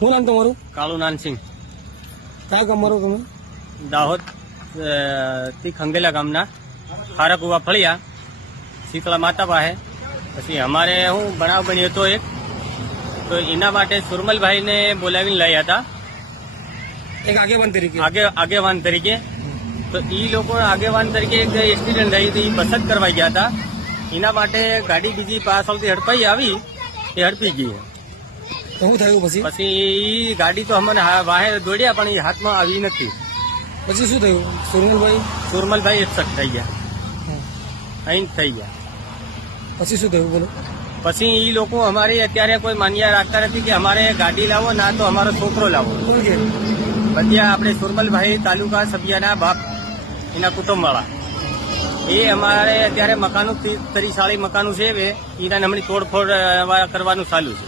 શું નામ તમારું? કાળુ નાનસિંહ, ક્યાં ગામમાં રહો તમે? દાહોદ થી ખંગેલા ગામના ખારાકુવા ફળિયા શીતળા માતા પાસે. પછી અમારે હું બનાવ બન્યો હતો એક, તો એના માટે સુરમલભાઈને બોલાવીને લાવ્યા હતા એક આગેવાન તરીકે. આગેવાન તરીકે. તો એ લોકો આગેવાન તરીકે એક એક્સિડન્ટ થઈ હતી, એ બસત કરવા ગયા હતા. એના માટે ગાડી બીજી પાછળથી હડપાઈ આવી, એ હડપી ગઈ. તો શું થયું પછી? પછી એ ગાડી તો અમને વાહે દોડ્યા, પણ એ હાથમાં આવી નથી. પછી શું થયું? સુરમલભાઈ એકસઠ થઈ ગયા, અહીં થઈ ગયા. પછી શું થયું બોલો? પછી એ લોકો અમારી અત્યારે કોઈ માન્યા રાખતા નથી કે અમારે ગાડી લાવો, ના તો અમારો છોકરો લાવો. કોણ કે? બધા આપણે સુરમલભાઈ તાલુકા સભ્યના બાપ, એના કુટુંબવાળા. એ અમારે અત્યારે મકાનો 30-40 મકાનો છે, એના હમણાં તોડફોડ કરવાનું ચાલુ છે.